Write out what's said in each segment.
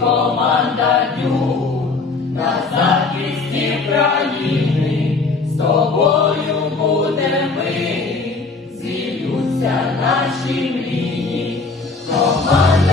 команда дню на захисті країни, з тобою буде ми, зілються наші мрії, команда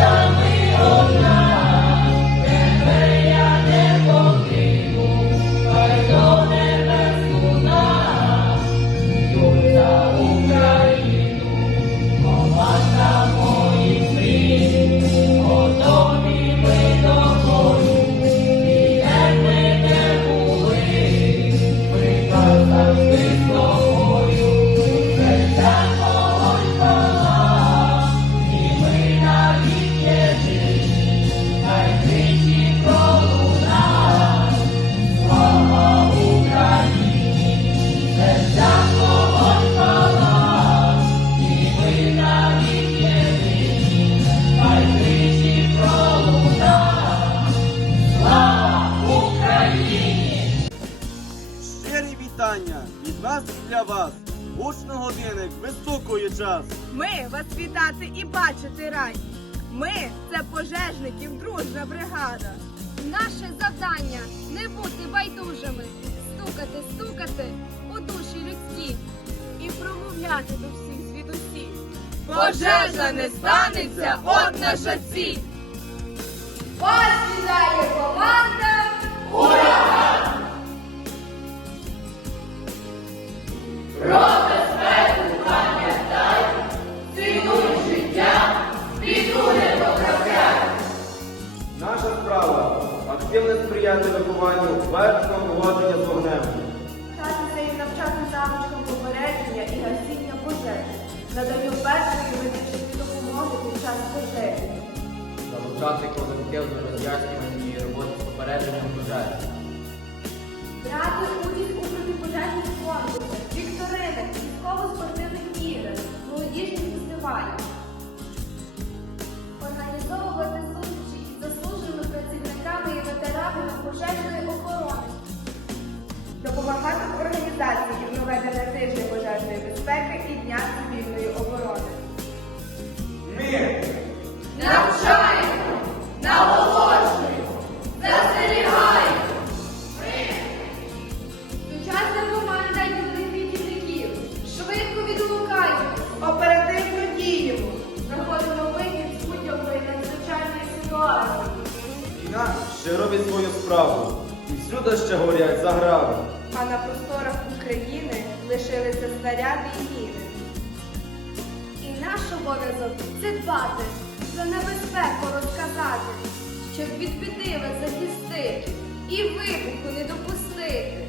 вітання від нас для вас. Гучно годинник високої час. Ми вас вітати і бачити раді. Ми це пожежників дружна бригада. Наше завдання не бути байдужими, стукати, стукати у душі людські і промовляти до всіх звідусіль. Пожежа не станеться, от наша ціль. Ось вітає команда! Активно сприяти вихованню безпечного поводження з вогнем. Вчатися і навчати навичкам попередження і гасіння пожеж. Надаю першої медичної допомоги під час пожежі. залучати колектив до роз'яснювання і роботи з попередженням пожежі. Брати війна ще робить свою справу. І всюди ще горять заграви. А на просторах України лишилися снаряди і міни. І наш обов'язок це дбати, за небезпеку розказати, щоб від біди захистити і вибуху не допустити.